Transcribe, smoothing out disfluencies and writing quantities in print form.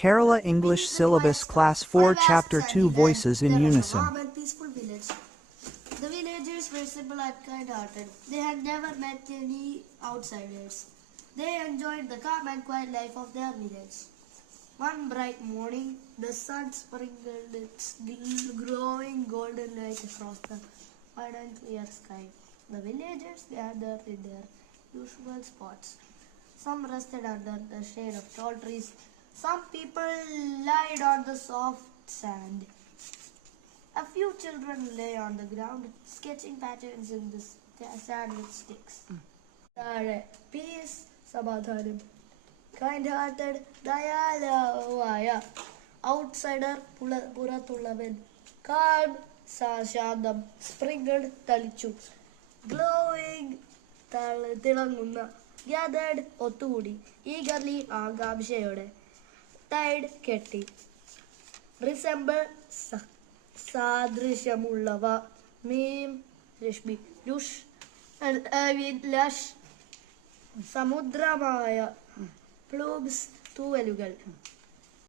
Kerala English Peace Syllabus requires Class 4 5 Chapter asks 2 and Voices in there was a Unison. warm and peaceful village. The villagers were simple and kind-hearted. They had never met any outsiders. They enjoyed the calm and quiet life of their village. One bright morning, the sun sprinkled its glowing golden light across the wide and clear sky. The villagers gathered in their usual spots. Some rested under the shade of tall trees. Some people lied on the soft sand. A few children lay on the ground, sketching patterns in the sand with sticks. താഴെ piece സമാധാനം, kind hearted ദയാലുവായ, outsider പുറത്തുള്ളവൻ, calm ശാന്തം, സ്പ്രിംഗിൾഡ് തളിച്ചു, glowing തിളങ്ങുന്ന, gathered ഒത്തുകൂടി, eagerly ആകാംക്ഷയോടെ, Tide കെട്ടി, റിസെമ്പിൾ സാദൃശ്യമുള്ളവ, മീം Rashmi, ലുഷ് Lush സമുദ്രമായ, പ്ലൂബ്സ് തൂവലുകൾ,